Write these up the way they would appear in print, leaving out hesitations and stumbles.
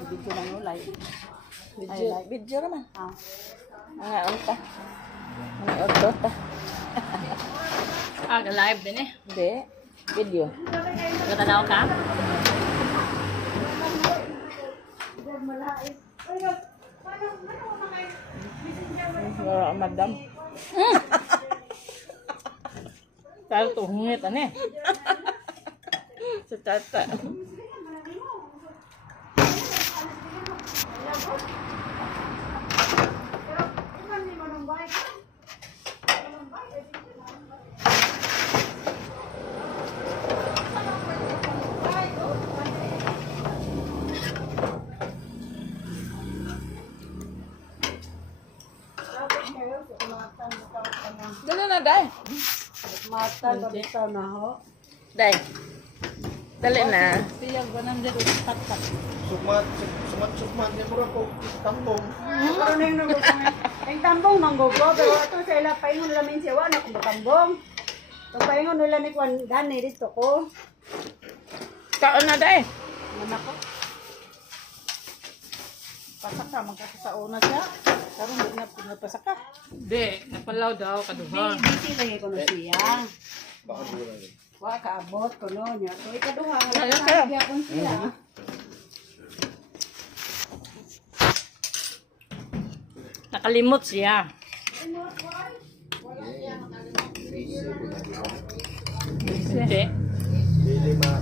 Video lang ulay. Video naman. Ah. Mga unta. Mga ordo ta. Live din eh. Hindi. Video. Gatanaw ka? Wala madam. Kaya tuhungit ano eh. Sa tata. Dala na, day. Mata, babitaw na ho. Day. Dali na. Siyang ganang dito, tak-tak. Sumat niya mura po tambong. Pero na yung nagusang, yung tambong manggogo, pero ito sa ila, paingon lamin siya, wala kung batambong. Itong paingon nila ni Kwan, gani dito ko. Kaon na, day. Mana ko. Pasak ka, magkakasauna siya. Pero hindi na pinapasak ka. Hindi, napalaw daw kaduha. Busy lagi ko na siya. Baka mura yun. Wa kaabot ko no niya. So ikaduha, Ayun, sir. nagkakagya ko siya. Nakalimot siya. Hindi. Lima.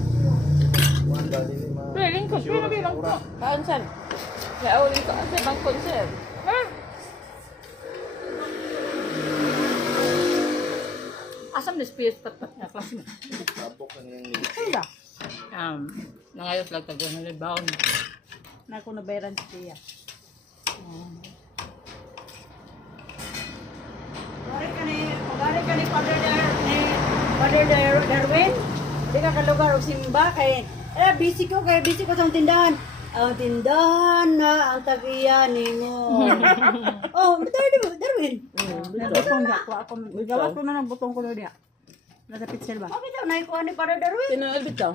Wanda, lima. Piling ko, bilang ko. Kaon san? Kaya ulit ko sa bang concert. Asam na space pat-pat na klase mo. Tapok na niyang nila. Sila. Nangayos lang tago ng rebound. Na ko nabayaran siya. Pagari ka ni Father Darwin. Di ka kalugar o simba kay busy ko sa tindahan. Ang tindahan na ang tagiyan mo. Oh, Darwin. Nagbutong niya. Gawas ko na ng butong ko niya. Nasa pitsel ba? Okay daw, naikuha ni Father Darwin. Sino bitaw?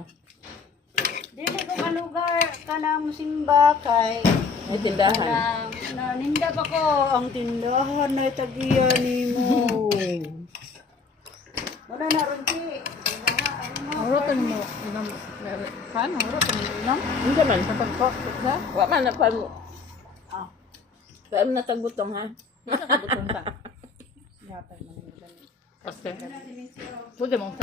Dili ko kalugar ka ng simba kay May tindahan. naninda pa ko ang tindahan na tagiyan mo. Wala na ron ki. Hurutan mo. Paano? Hurutan mo ilang? Hindi man. Sa pagko. Sa? Wa man na pa mo. Ah. Kaya mo natagbutong ha. Nakabutong ka. Yata mo. Kasi, pwede mong